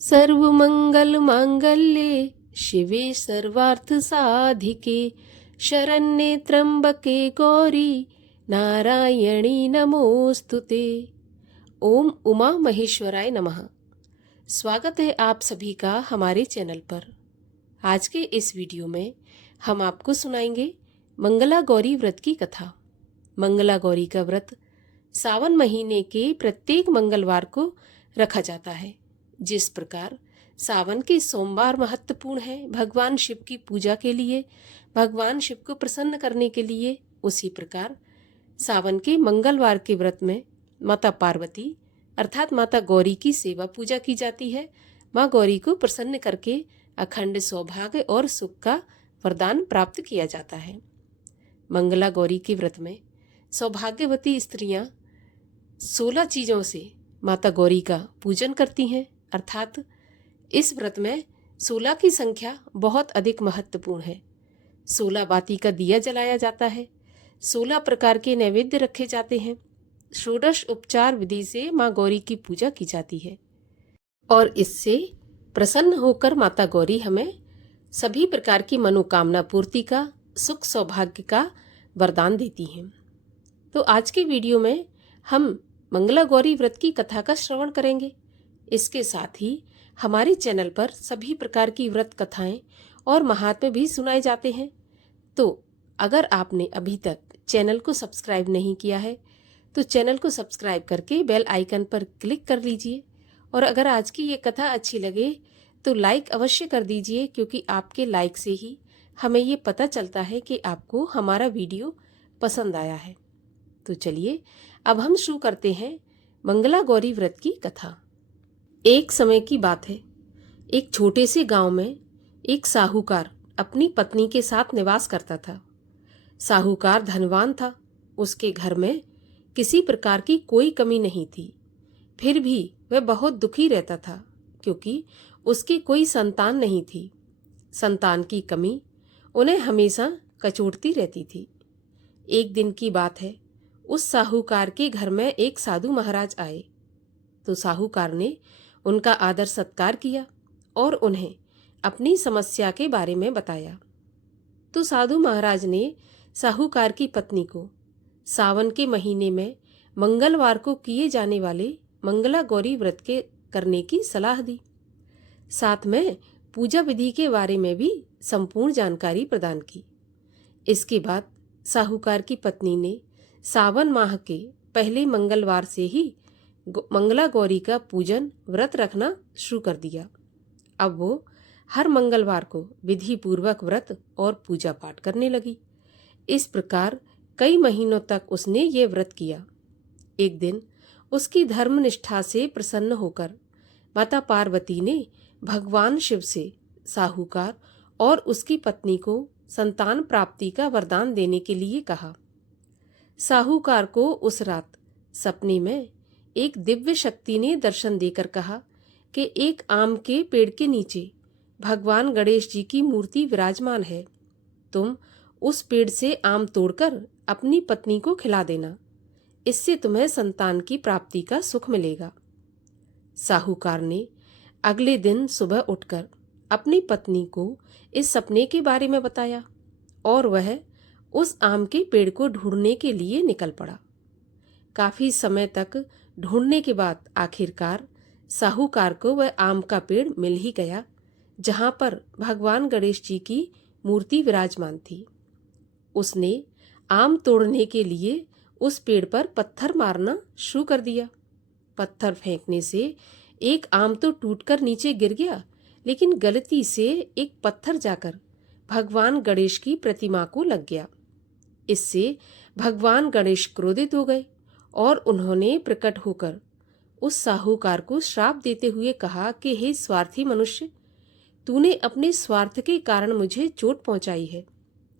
सर्वमंगल मांगल्ये शिवे सर्वार्थ साधिके शरण्ये त्र्यंबके गौरी नारायणी नमोस्तुते। ओम उमा महेश्वराय नमः। स्वागत है आप सभी का हमारे चैनल पर। आज के इस वीडियो में हम आपको सुनाएंगे मंगला गौरी व्रत की कथा। मंगला गौरी का व्रत सावन महीने के प्रत्येक मंगलवार को रखा जाता है। जिस प्रकार सावन के सोमवार महत्वपूर्ण है भगवान शिव की पूजा के लिए, भगवान शिव को प्रसन्न करने के लिए, उसी प्रकार सावन के मंगलवार के व्रत में माता पार्वती अर्थात माता गौरी की सेवा पूजा की जाती है। माँ गौरी को प्रसन्न करके अखंड सौभाग्य और सुख का वरदान प्राप्त किया जाता है। मंगला गौरी के व्रत में सौभाग्यवती स्त्रियां 16 चीजों से माता गौरी का पूजन करती हैं। अर्थात इस व्रत में 16 की संख्या बहुत अधिक महत्वपूर्ण है। 16 बाती का दिया जलाया जाता है, 16 प्रकार के नैवेद्य रखे जाते हैं, षोडश उपचार विधि से माँ गौरी की पूजा की जाती है और इससे प्रसन्न होकर माता गौरी हमें सभी प्रकार की मनोकामना पूर्ति का, सुख सौभाग्य का वरदान देती हैं। तो आज के वीडियो में हम मंगला गौरी व्रत की कथा का श्रवण करेंगे। इसके साथ ही हमारे चैनल पर सभी प्रकार की व्रत कथाएं और महात्म्य भी सुनाए जाते हैं। तो अगर आपने अभी तक चैनल को सब्सक्राइब नहीं किया है तो चैनल को सब्सक्राइब करके बेल आइकन पर क्लिक कर लीजिए और अगर आज की ये कथा अच्छी लगे तो लाइक अवश्य कर दीजिए, क्योंकि आपके लाइक से ही हमें ये पता चलता है कि आपको हमारा वीडियो पसंद आया है। तो चलिए अब हम शुरू करते हैं मंगला गौरी व्रत की कथा। एक समय की बात है, एक छोटे से गांव में एक साहूकार अपनी पत्नी के साथ निवास करता था। साहूकार धनवान था, उसके घर में किसी प्रकार की कोई कमी नहीं थी। फिर भी वह बहुत दुखी रहता था क्योंकि उसकी कोई संतान नहीं थी। संतान की कमी उन्हें हमेशा कचोटती रहती थी। एक दिन की बात है, उस साहूकार के घर में एक साधु महाराज आए तो साहूकार ने उनका आदर सत्कार किया और उन्हें अपनी समस्या के बारे में बताया। तो साधु महाराज ने साहूकार की पत्नी को सावन के महीने में मंगलवार को किए जाने वाले मंगला गौरी व्रत के करने की सलाह दी। साथ में पूजा विधि के बारे में भी संपूर्ण जानकारी प्रदान की। इसके बाद साहूकार की पत्नी ने सावन माह के पहले मंगलवार से ही मंगला गौरी का पूजन व्रत रखना शुरू कर दिया। अब वो हर मंगलवार को विधि पूर्वक व्रत और पूजा पाठ करने लगी। इस प्रकार कई महीनों तक उसने ये व्रत किया। एक दिन उसकी धर्मनिष्ठा से प्रसन्न होकर माता पार्वती ने भगवान शिव से साहूकार और उसकी पत्नी को संतान प्राप्ति का वरदान देने के लिए कहा। साहूकार को उस रात सपने में एक दिव्य शक्ति ने दर्शन देकर कहा कि एक आम के पेड़ के नीचे भगवान गणेश जी की मूर्ति विराजमान है। तुम उस पेड़ से आम तोड़कर अपनी पत्नी को खिला देना, इससे तुम्हें संतान की प्राप्ति का सुख मिलेगा। साहूकार ने अगले दिन सुबह उठकर अपनी पत्नी को इस सपने के बारे में बताया और वह उस आम के पेड़ को ढूंढने के लिए निकल पड़ा। काफी समय तक ढूंढने के बाद आखिरकार साहूकार को वह आम का पेड़ मिल ही गया जहां पर भगवान गणेश जी की मूर्ति विराजमान थी। उसने आम तोड़ने के लिए उस पेड़ पर पत्थर मारना शुरू कर दिया। पत्थर फेंकने से एक आम तो टूटकर नीचे गिर गया, लेकिन गलती से एक पत्थर जाकर भगवान गणेश की प्रतिमा को लग गया। इससे भगवान गणेश क्रोधित हो गए और उन्होंने प्रकट होकर उस साहूकार को श्राप देते हुए कहा कि हे स्वार्थी मनुष्य, तूने अपने स्वार्थ के कारण मुझे चोट पहुंचाई है।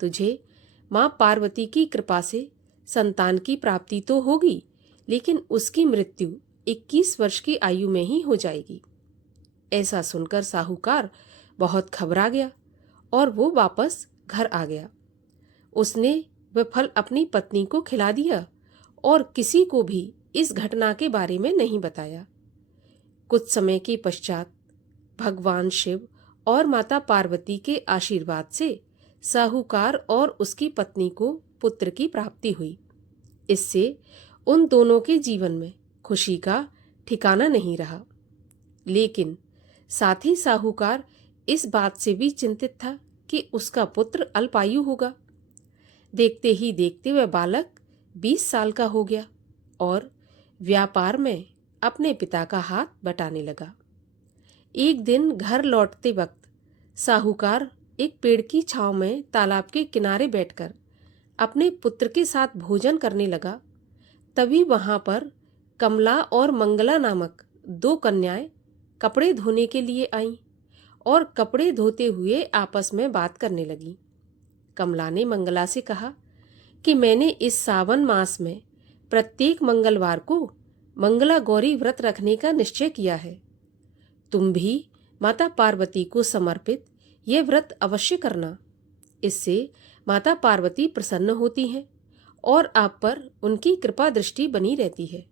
तुझे माँ पार्वती की कृपा से संतान की प्राप्ति तो होगी, लेकिन उसकी मृत्यु 21 वर्ष की आयु में ही हो जाएगी। ऐसा सुनकर साहूकार बहुत घबरा गया और वो वापस घर आ गया। उसने वह फल अपनी पत्नी को खिला दिया और किसी को भी इस घटना के बारे में नहीं बताया। कुछ समय के पश्चात भगवान शिव और माता पार्वती के आशीर्वाद से साहूकार और उसकी पत्नी को पुत्र की प्राप्ति हुई। इससे उन दोनों के जीवन में खुशी का ठिकाना नहीं रहा। लेकिन साथ ही साहूकार इस बात से भी चिंतित था कि उसका पुत्र अल्पायु होगा। देखते ही देखते वह बालक 20 साल का हो गया और व्यापार में अपने पिता का हाथ बटाने लगा। एक दिन घर लौटते वक्त साहूकार एक पेड़ की छांव में तालाब के किनारे बैठकर अपने पुत्र के साथ भोजन करने लगा। तभी वहां पर कमला और मंगला नामक 2 कन्याएं कपड़े धोने के लिए आईं और कपड़े धोते हुए आपस में बात करने लगीं। कमला ने मंगला से कहा कि मैंने इस सावन मास में प्रत्येक मंगलवार को मंगला गौरी व्रत रखने का निश्चय किया है। तुम भी माता पार्वती को समर्पित यह व्रत अवश्य करना। इससे माता पार्वती प्रसन्न होती हैं और आप पर उनकी कृपा दृष्टि बनी रहती है।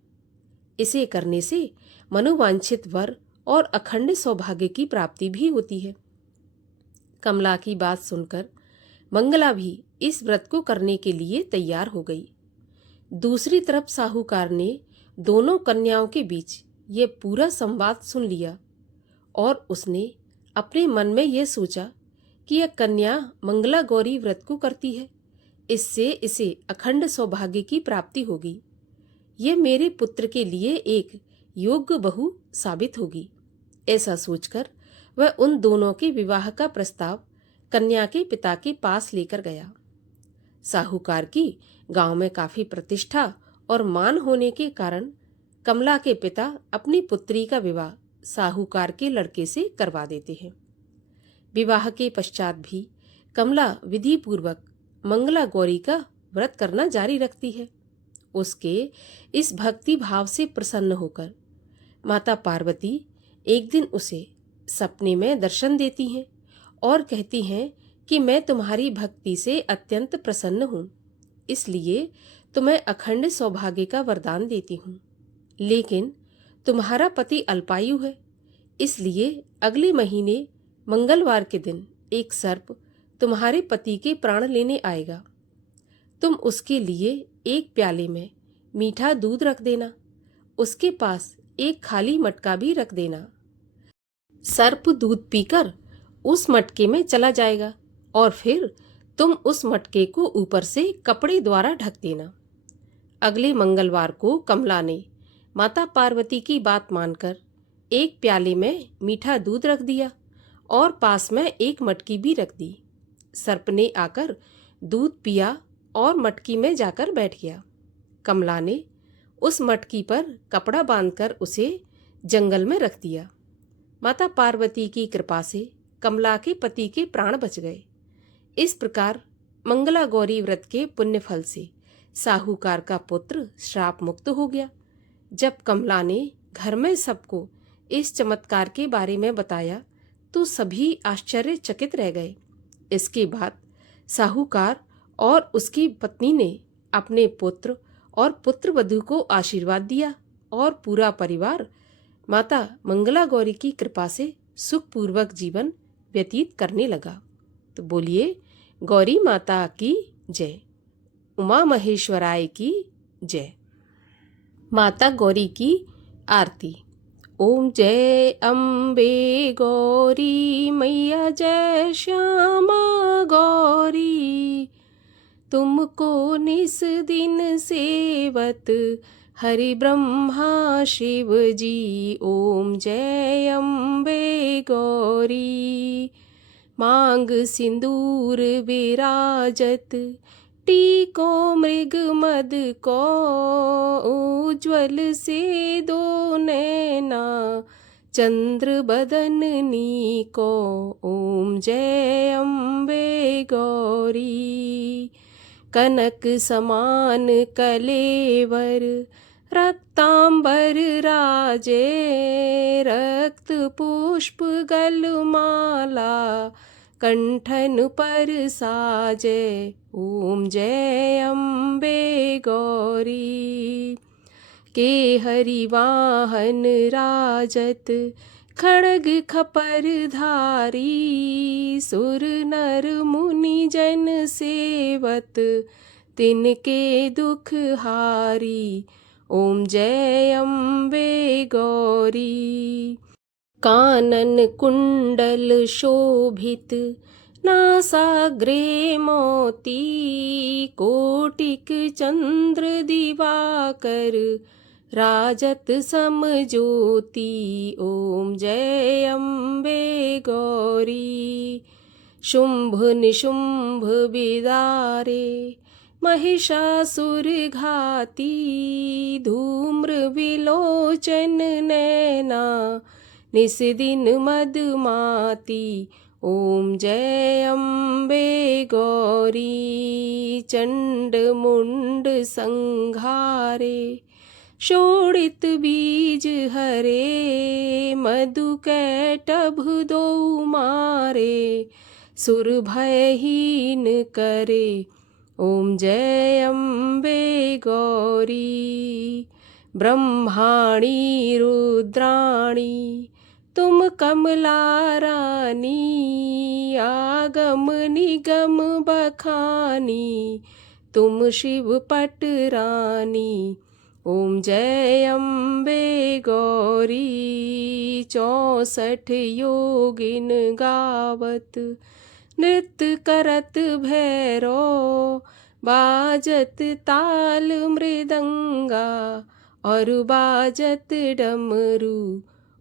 इसे करने से मनोवांछित वर और अखंड सौभाग्य की प्राप्ति भी होती है। कमला की बात सुनकर मंगला भी इस व्रत को करने के लिए तैयार हो गई। दूसरी तरफ साहूकार ने दोनों कन्याओं के बीच ये पूरा संवाद सुन लिया और उसने अपने मन में यह सोचा कि यह कन्या मंगला गौरी व्रत को करती है, इससे इसे अखंड सौभाग्य की प्राप्ति होगी। यह मेरे पुत्र के लिए एक योग्य बहू साबित होगी। ऐसा सोचकर वह उन दोनों के विवाह का प्रस्ताव कन्या के पिता के पास लेकर गया। साहूकार की गांव में काफी प्रतिष्ठा और मान होने के कारण कमला के पिता अपनी पुत्री का विवाह साहूकार के लड़के से करवा देते हैं। विवाह के पश्चात भी कमला विधि पूर्वक मंगला गौरी का व्रत करना जारी रखती है। उसके इस भक्ति भाव से प्रसन्न होकर माता पार्वती एक दिन उसे सपने में दर्शन देती हैं और कहती हैं कि मैं तुम्हारी भक्ति से अत्यंत प्रसन्न हूँ, इसलिए तुम्हें अखंड सौभाग्य का वरदान देती हूँ। लेकिन तुम्हारा पति अल्पायु है, इसलिए अगले महीने मंगलवार के दिन एक सर्प तुम्हारे पति के प्राण लेने आएगा। तुम उसके लिए एक प्याले में मीठा दूध रख देना, उसके पास एक खाली मटका भी रख देना। सर्प दूध पीकर उस मटके में चला जाएगा और फिर तुम उस मटके को ऊपर से कपड़े द्वारा ढक देना। अगले मंगलवार को कमला ने माता पार्वती की बात मानकर एक प्याले में मीठा दूध रख दिया और पास में एक मटकी भी रख दी। सर्प ने आकर दूध पिया और मटकी में जाकर बैठ गया। कमला ने उस मटकी पर कपड़ा बांधकर उसे जंगल में रख दिया। माता पार्वती की कृपा से कमला के पति के प्राण बच गए। इस प्रकार मंगला गौरी व्रत के पुण्य फल से साहूकार का पुत्र श्राप मुक्त हो गया। जब कमला ने घर में सबको इस चमत्कार के बारे में बताया तो सभी आश्चर्यचकित रह गए। इसके बाद साहूकार और उसकी पत्नी ने अपने पुत्र और पुत्रवधू को आशीर्वाद दिया और पूरा परिवार माता मंगला गौरी की कृपा से सुखपूर्वक जीवन व्यतीत करने लगा। तो बोलिए गौरी माता की जय, उमा महेश्वराय की जय। माता गौरी की आरती। ओम जय अम्बे गौरी मैया, जय श्यामा गौरी, तुमको निस दिन सेवत हरि ब्रह्मा शिव जी। ओम जय अम्बे गौरी, मांग सिंदूर विराजत, टीको मृग मद को, उज्ज्वल से दो नैना, चंद्र बदननी को। ओम जय अम्बे गौरी, कनक समान कलेवर, रक्तांबर राजे, रक्त पुष्प गलमाला, कंठन पर साजे। ओम जय अम्बे गौरी, के हरि वाहन राजत, खड़ग खपर धारी सुर नर मुनि जन सेवत तिनके दुख हारी। ओम जय अम्बे गौरी। कानन कुंडल शोभित नासाग्रे मोती कोटिक चंद्र दिवाकर राजत समज्योति। ओम जय अम्बे गौरी। शुंभ निशुंभ बिदारे महिषासुर घाती धूम्र विलोचन नैना निस दिन मदमाती। ओम जय अम्बे गौरी। चंड मुंड संघारे शोणित बीज हरे मधु कैटभ दो मारे सुर भयहीन करे। ओम जय अम्बे गौरी। ब्रह्माणी रुद्राणी तुम कमला रानी आगम निगम बखानी तुम शिव पट रानी। ओम जय अम्बे गौरी। 64 योगिन गावत नृत्य करत भैरो बाजत ताल मृदंगा और बाजत डमरू।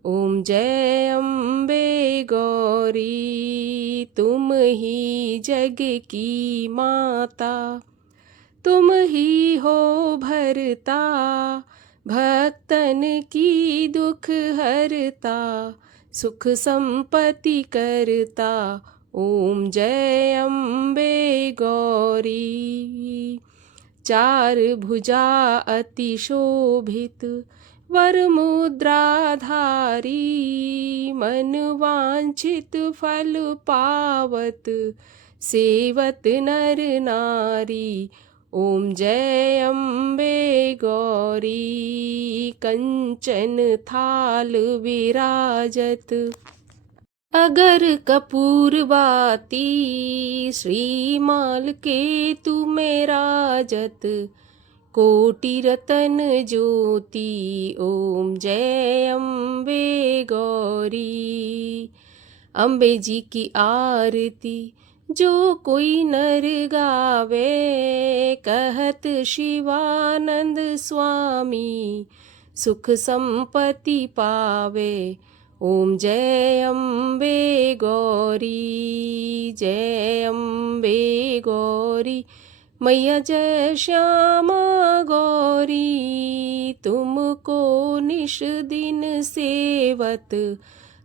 ओम जय अम्बे गौरी। तुम ही जग की माता तुम ही हो भरता भक्तन की दुख हरता सुख संपत्ति करता। ओम जय अम्बे गौरी। 4 भुजा अति शोभित वर मुद्राधारी मन वांछित फल पावत सेवत नर नारी। ओम जय अम्बे गौरी। कंचन थाल विराजत अगर कपूर बाती श्रीमाल केतु में राजत कोटि रतन ज्योति। ओम जय अम्बे गौरी। अम्बे जी की आरती जो कोई नर गावे कहत शिवानंद स्वामी सुख संपत्ति पावे। ओम जय अम्बे गौरी। जय अम्बे गौरी। मैया जय श्यामा गौरी तुमको निश दिन सेवत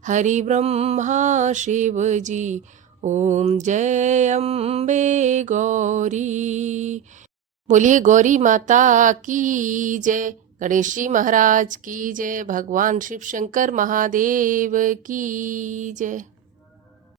हरि ब्रह्मा शिव जी। ओम जय अम्बे गौरी। बोलिए गौरी माता की जय। गणेश जी महाराज की जय। भगवान शिव शंकर महादेव की जय।